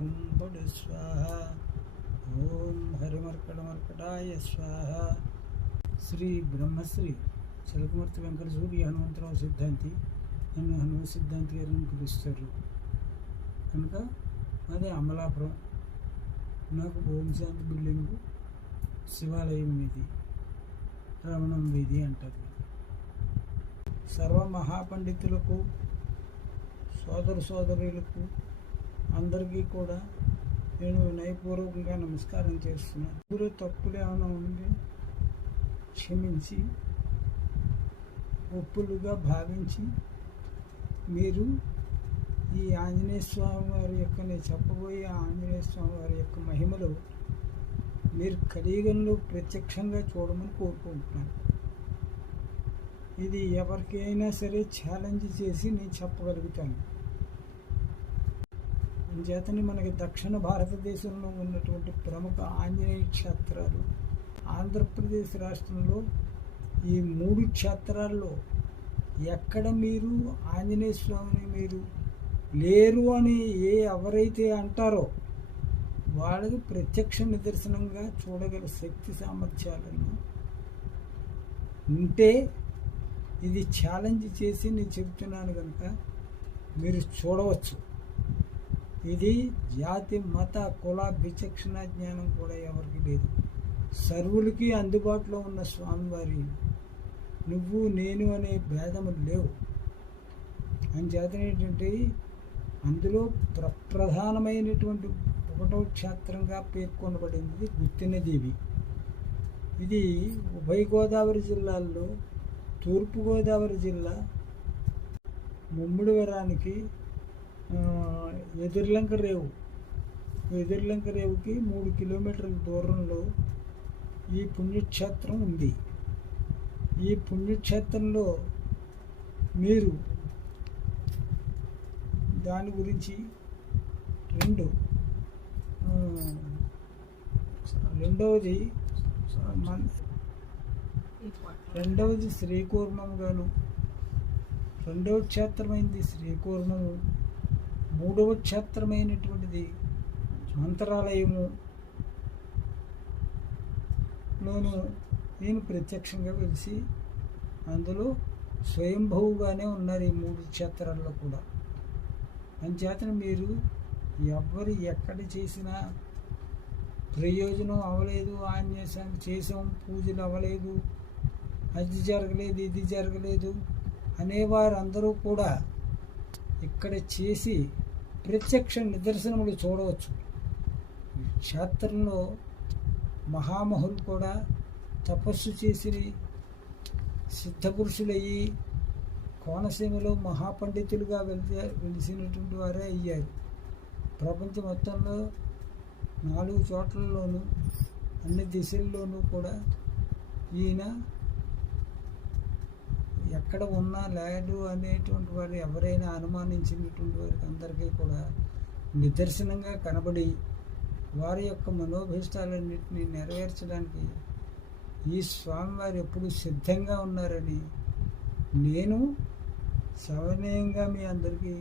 హుంబడు స్వాహ. ఓం హరిమర్కటమర్కటాయ స్వాహ. శ్రీ బ్రహ్మశ్రీ చలకమూర్తి వెంకట సూర్య హనుమంతరావు సిద్ధాంతి నన్ను హనుమ సిద్ధాంతి గారిని పిలుస్తారు. కనుక అదే అమలాపురం. నాకు భూమిశాంతి బిల్డింగు బిల్డింగ్ శివాలయం ఇది రమణం వీధి అంటారు సర్వ మహాపండితులకు సోదర సోదరులకు అందరికీ కూడా నేను వినయపూర్వకంగా నమస్కారం చేస్తున్నాను ఊరు తప్పులు ఏమైనా ఉండి క్షమించి ఒప్పులుగా భావించి మీరు ఈ ఆంజనేయ స్వామి వారి యొక్క నేను చెప్పబోయే ఆంజనేయ స్వామి వారి యొక్క మహిమలు మీరు కలియుగంలో ప్రత్యక్షంగా చూడమని కోరుకుంటున్నాను. ఇది ఎవరికైనా సరే ఛాలెంజ్ చేసి నేను చెప్పగలుగుతాను. చేతని మనకి దక్షిణ భారతదేశంలో ఉన్నటువంటి ప్రముఖ ఆంజనేయ క్షేత్రాలు ఆంధ్రప్రదేశ్ రాష్ట్రంలో ఈ మూడు క్షేత్రాల్లో ఎక్కడ మీరు ఆంజనేయ స్వామిని మీరు లేరు అని ఏ ఎవరైతే అంటారో వాళ్ళకి ప్రత్యక్ష నిదర్శనంగా చూడగల శక్తి సామర్థ్యాలను ఉంటే ఇది ఛాలెంజ్ చేసి నేను చెప్తున్నాను కనుక మీరు చూడవచ్చు. ఇది జాతి మత కుల విచక్షణ జ్ఞానం కూడా ఎవరికి లేదు. సర్వులకి అందుబాటులో ఉన్న స్వామివారి నువ్వు నేను అనే భేదములు లేవు. అంచేత ఏంటంటే అందులో ప్ర ప్రధానమైనటువంటి ఒకటో క్షేత్రంగా పేర్కొనబడింది గుత్తినదేవి. ఇది ఉభయ గోదావరి జిల్లాల్లో తూర్పుగోదావరి జిల్లా ముమ్మిడివరానికి ఎదిర్లంక రేవు. ఎదిర్లంక రేవుకి మూడు కిలోమీటర్ల దూరంలో ఈ పుణ్యక్షేత్రం ఉంది. ఈ పుణ్యక్షేత్రంలో మీరు దాని గురించి రెండు రెండవది రెండవది శ్రీకూర్ణం గాను. రెండవ క్షేత్రమైంది శ్రీకూర్ణము. మూడవ క్షేత్రమైనటువంటిది మంత్రాలయము. లోను నేను ప్రత్యక్షంగా వెలిసి అందులో స్వయంభవుగానే ఉన్నారు ఈ మూడు క్షేత్రాల్లో కూడా. అంచేతను మీరు ఎవరు ఎక్కడ చేసినా ప్రయోజనం అవ్వలేదు ఆంజనేయ చేసాం పూజలు అవ్వలేదు అది జరగలేదు ఇది జరగలేదు అనేవారు అందరూ కూడా ఇక్కడ చేసి ప్రత్యక్ష నిదర్శనములు చూడవచ్చు. క్షేత్రంలో మహామహులు కూడా తపస్సు చేసి సిద్ధపురుషులయ్యి కోనసీమలో మహాపండితులుగా వెలిసే వెలిసినటువంటి వారే అయ్యారు. ప్రపంచం మొత్తంలో నాలుగు చోట్లలోనూ అన్ని దిశల్లోనూ కూడా ఈయన ఎక్కడ ఉన్నా లేడు అనేటువంటి వారు ఎవరైనా అనుమానించినటువంటి వారికి అందరికీ కూడా నిదర్శనంగా కనబడి వారి యొక్క మనోభీష్టాలన్నింటినీ నెరవేర్చడానికి ఈ స్వామివారు ఎప్పుడు సిద్ధంగా ఉన్నారని నేను సవనీయంగా మీ అందరికీ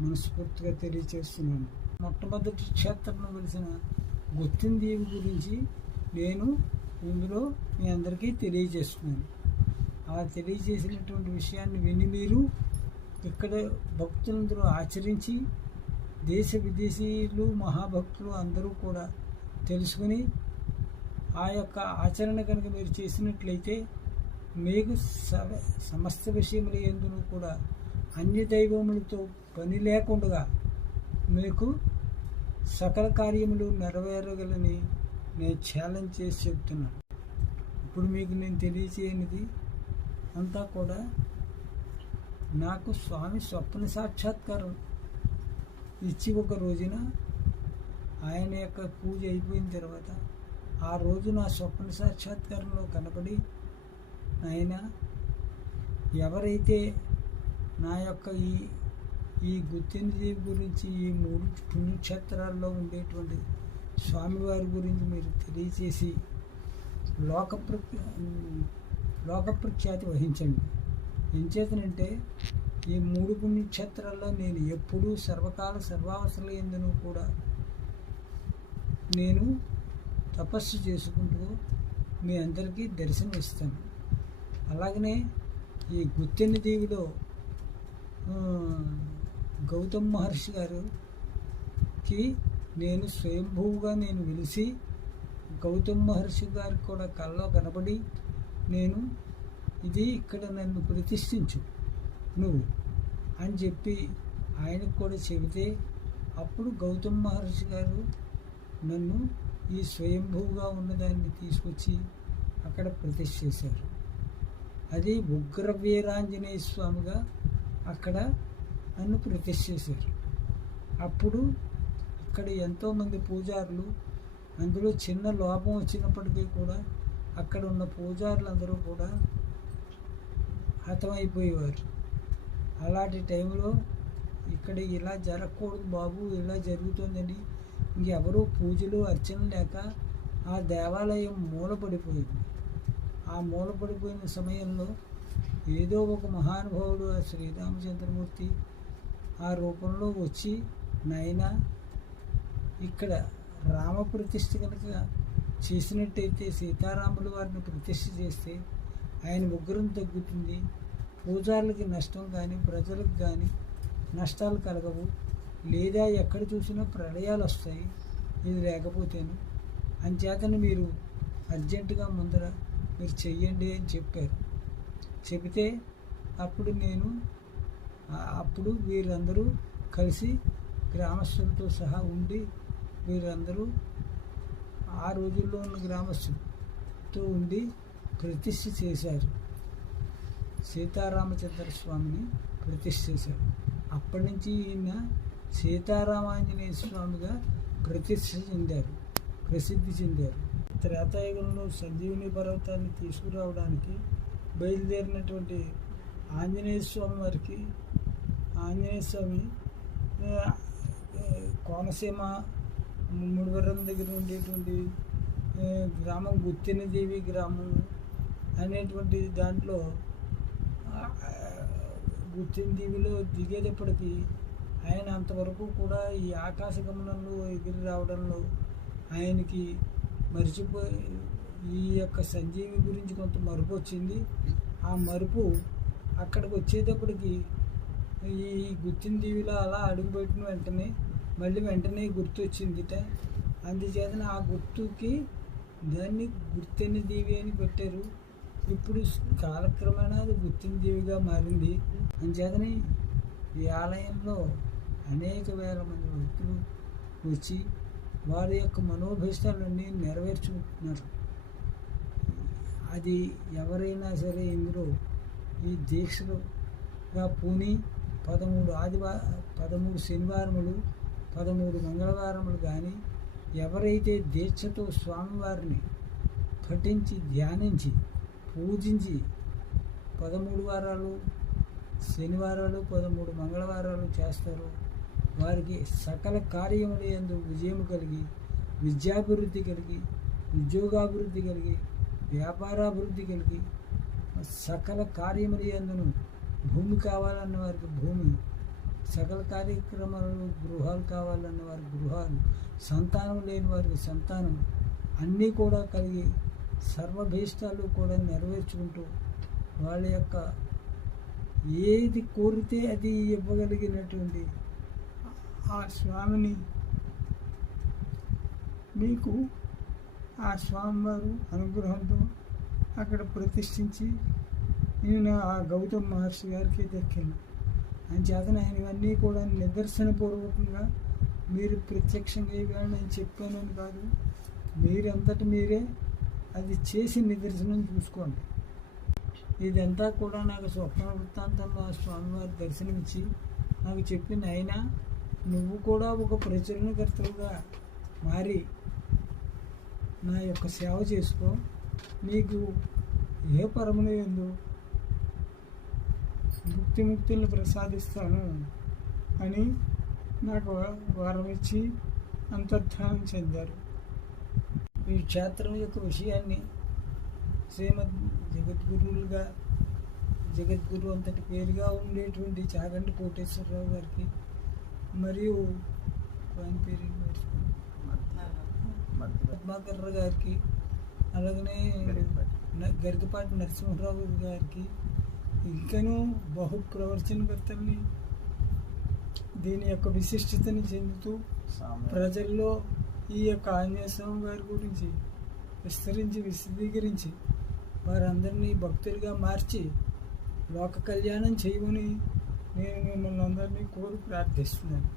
మనస్ఫూర్తిగా తెలియచేస్తున్నాను. మొట్టమొదటి క్షేత్రంలో వెలిసిన గుర్తిందేవి గురించి నేను ఇందులో మీ అందరికీ తెలియజేస్తున్నాను. ఆ తెలియజేసినటువంటి విషయాన్ని విని మీరు ఇక్కడ భక్తులందరూ ఆచరించి దేశ విదేశీయులు మహాభక్తులు అందరూ కూడా తెలుసుకుని ఆ యొక్క ఆచరణ కనుక మీరు చేసినట్లయితే మీకు సమస్త విషయములు ఎందును కూడా అన్య దైవములతో పని లేకుండా మీకు సకల కార్యములు నెరవేరగలని నేను ఛాలెంజ్ చేసి చెప్తున్నాను. ఇప్పుడు మీకు నేను తెలియజేయనిది అంతా కూడా నాకు స్వామి స్వప్న సాక్షాత్కారం ఇచ్చి ఒక రోజున ఆయన యొక్క పూజ అయిపోయిన తర్వాత ఆ రోజు నా స్వప్న సాక్షాత్కారంలో కనబడి ఆయన ఎవరైతే నా యొక్క ఈ ఈ గుత్తిందేవి గురించి ఈ మూడు పుణ్యక్షేత్రాల్లో ఉండేటువంటి స్వామివారి గురించి మీరు తెలియచేసి లోక లోక ప్రఖ్యాతి వహించండి. ఎంచేతనంటే ఈ మూడు పుణ్యక్షేత్రాల్లో నేను ఎప్పుడూ సర్వకాల సర్వావసరాల ఎందును కూడా నేను తపస్సు చేసుకుంటూ మీ అందరికీ దర్శనం ఇస్తాను. అలాగనే ఈ గుత్తెన దీవిలో గౌతమ్ మహర్షి గారుకి నేను స్వయంభూగా నేను వెలిసి గౌతమ్ మహర్షి గారికి కూడా కల్లో కనబడి నేను ఇది ఇక్కడ నన్ను ప్రతిష్ఠించు. నువ్వు అని చెప్పి ఆయనకు కూడా చెబితే అప్పుడు గౌతమ్ మహర్షి గారు నన్ను ఈ స్వయంభూగా ఉన్నదాన్ని తీసుకొచ్చి అక్కడ ప్రతిష్ఠ చేశారు. అది ఉగ్రవీరాంజనేయ స్వామిగా అక్కడ నన్ను ప్రతిష్ఠ చేశారు. అప్పుడు అక్కడ ఎంతోమంది పూజారులు అందులో చిన్న లోపం వచ్చినప్పటికీ కూడా అక్కడ ఉన్న పూజారులందరూ కూడా హతమైపోయేవారు. అలాంటి టైంలో ఇక్కడ ఇలా జరగకూడదు బాబు ఇలా జరుగుతుందని ఇంకెవరూ పూజలు అర్చన లేక ఆ దేవాలయం మూలపడిపోయింది. ఆ మూలపడిపోయిన సమయంలో ఏదో ఒక మహానుభావుడు ఆ శ్రీరామచంద్రమూర్తి ఆ రూపంలో వచ్చి నాయన ఇక్కడ రామప్రతిష్ఠ కనుక చేసినట్టయితే సీతారాములు వారిని ప్రతిష్ఠ చేస్తే ఆయన ఉగ్రం తగ్గుతుంది. పూజారులకి నష్టం కానీ ప్రజలకు కానీ నష్టాలు కలగవు. లేదా ఎక్కడ చూసినా ప్రళయాలు వస్తాయి. ఇది లేకపోతేను. అంచేతను మీరు అర్జెంటుగా ముందర మీరు చెయ్యండి అని చెప్పారు. చెబితే అప్పుడు నేను అప్పుడు వీరందరూ కలిసి గ్రామస్తులతో సహా ఉండి వీరందరూ ఆ రోజుల్లో ఉన్న గ్రామస్తులతో ఉండి ప్రతిష్ఠ చేశారు. సీతారామచంద్ర స్వామిని ప్రతిష్ఠ చేశారు. అప్పటి నుంచి ఈయన సీతారామాంజనేయ స్వామిగా ప్రతిష్ఠ చెందారు ప్రసిద్ధి చెందారు. త్రేతాయుగంలో సంజీవిని పర్వతాన్ని తీసుకురావడానికి బయలుదేరినటువంటి ఆంజనేయ స్వామి వారికి ఆంజనేయ స్వామి కోనసీమ ముమ్మడివరం దగ్గర ఉండేటువంటి గ్రామం గుత్తినదేవి గ్రామం అనేటువంటి దాంట్లో గుత్తినదేవిలో దీవిలో ఆయన అంతవరకు కూడా ఈ ఆకాశ గమనంలో ఎగిరి రావడంలో ఆయనకి మర్చిపోయి ఈ యొక్క సంజీవి గురించి కొంత మరుపు వచ్చింది. ఆ మరుపు అక్కడికి వచ్చేటప్పటికి ఈ గుత్తిన దీవిలో అలా అడుగుపెట్టిన వెంటనే మళ్ళీ వెంటనే గుర్తు వచ్చిందిట అందుచేతన ఆ గుర్తుకి దాన్ని గుర్తిన దీవి అని పెట్టారు. ఇప్పుడు కాలక్రమేణా అది గుర్తిన దీవిగా మారింది. అందుచేతని ఈ ఆలయంలో అనేక వేల మంది భక్తులు వచ్చి వారి యొక్క మనోభీష్టాలన్నీ నెరవేర్చుకుంటున్నారు. అది ఎవరైనా సరే ఇందులో ఈ దీక్షలుగా పూని పదమూడు ఆదివారం పదమూడు శనివారములు పదమూడు మంగళవారములు కానీ ఎవరైతే దీక్షతో స్వామివారిని పఠించి ధ్యానించి పూజించి పదమూడు వారాలు శనివారాలు పదమూడు మంగళవారాలు చేస్తారు వారికి సకల కార్యముల ఎందు విజయం కలిగి విద్యాభివృద్ధి కలిగి ఉద్యోగాభివృద్ధి కలిగి వ్యాపారాభివృద్ధి కలిగి సకల కార్యముల ఎందును భూమి కావాలన్న వారికి భూమి సకల కార్యక్రమాలలో గృహాలు కావాలన్న వారి గృహాలు సంతానం లేని వారికి సంతానం అన్నీ కూడా కలిగి సర్వభీష్టాలు కూడా నెరవేర్చుకుంటూ వాళ్ళ యొక్క ఏది కోరితే అది ఇవ్వగలిగినటువంటి ఆ స్వామిని మీకు ఆ స్వామివారు అనుగ్రహంతో అక్కడ ప్రతిష్ఠించి నేను ఆ గౌతమ్ మహర్షి గారికి దక్కాను అంచేతన ఆయన ఇవన్నీ కూడా నిదర్శనపూర్వకంగా మీరు ప్రత్యక్షంగా ఇవ్వాలని నేను చెప్పానని కాదు. మీరంతటి మీరే అది చేసి నిదర్శనం చూసుకోండి. ఇదంతా కూడా నాకు స్వప్న వృత్తాంతంలో ఆ స్వామివారి దర్శనమిచ్చి నాకు చెప్పిన ఆయన నువ్వు కూడా ఒక ప్రచురణకర్తలుగా మారి నా యొక్క సేవ చేసుకో. నీకు ఏ పరమున ఎందు ముక్తి ముక్తులను ప్రసాదిస్తాను అని నాకు వరం ఇచ్చి అంతర్ధానం చెందారు ఈ క్షేత్రం యొక్క విషయాన్ని శ్రీమద్ జగద్గురువులుగా జగద్గురు అంతటి పేరుగా ఉండేటువంటి చాగంటి కోటేశ్వరరావు గారికి మరియు ఆయన పేరు ఏంటి మర్చిపోయాను. పద్మాకర్ గారికి అలాగనే గరికపాటి నరసింహరావు గారికి ఇంకనూ బహు ప్రవచనకర్తల్ని దీని యొక్క విశిష్టతని చెందుతూ. ప్రజల్లో ఈ యొక్క ఆంజనేయ స్వామి గారి గురించి విస్తరించి విశదీకరించి వారందరినీ భక్తులుగా మార్చి లోక కళ్యాణం చేయమని నేను మిమ్మల్ని అందరినీ కోరి ప్రార్థిస్తున్నాను